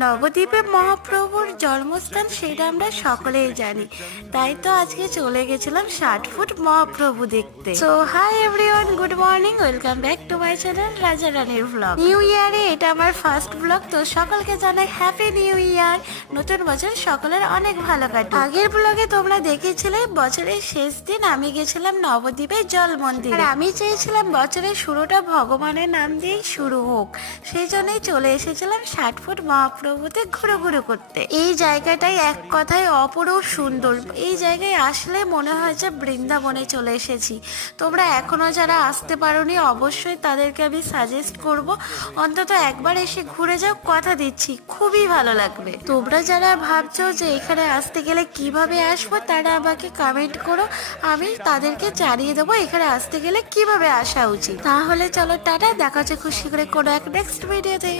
নবদ্বীপে মহাপ্রভুর জন্মস্থান সেটা আমরা সকলেই জানি, তাই তো আজকে চলে গেছিলাম 60 ফুট মহাপ্রভু দেখতে। So hi everyone, good morning, welcome back to my channel রাজা রানীর ব্লগ। নিউ ইয়ারে এটা আমার ফার্স্ট ব্লগ, তো সকলকে জানাই হ্যাপি নিউ ইয়ার। নতুন বছর সকলের অনেক ভালো কাটুক। আগের ব্লগে তোমরা দেখেছিলে বছরের শেষ দিন আমি গেছিলাম নবদ্বীপে জল মন্দির, আর আমি চেয়েছিলাম বছরের শুরুটা ভগবানের নাম দিয়েই শুরু হোক, সেই জন্যই চলে এসেছিলাম 60 ফুট মহাপ্রভুতে ঘুরো করতে। এই জায়গাটাই এক কথায় অপরূপ সুন্দর। এই জায়গায় আসলে মনে হয় যে বৃন্দাবনে চলে এসেছি। তোমরা এখনো যারা আসতে পারোনি অবশ্যই তাদেরকে আমি সাজেস্ট করব অন্তত একবার এসে ঘুরে যাও, কথা দিচ্ছি খুবই ভালো লাগবে। তোমরা যারা ভাবছো যে এখানে আসতে গেলে কিভাবে আসবো তারা আমাকে কমেন্ট করো, আমি তাদেরকে জানিয়ে দেবো এখানে আসতে গেলে কিভাবে আসা উচিত। তাহলে চলো টাটা, দেখা হচ্ছে খুশি করে কোনো এক নেক্সট ভিডিওতে।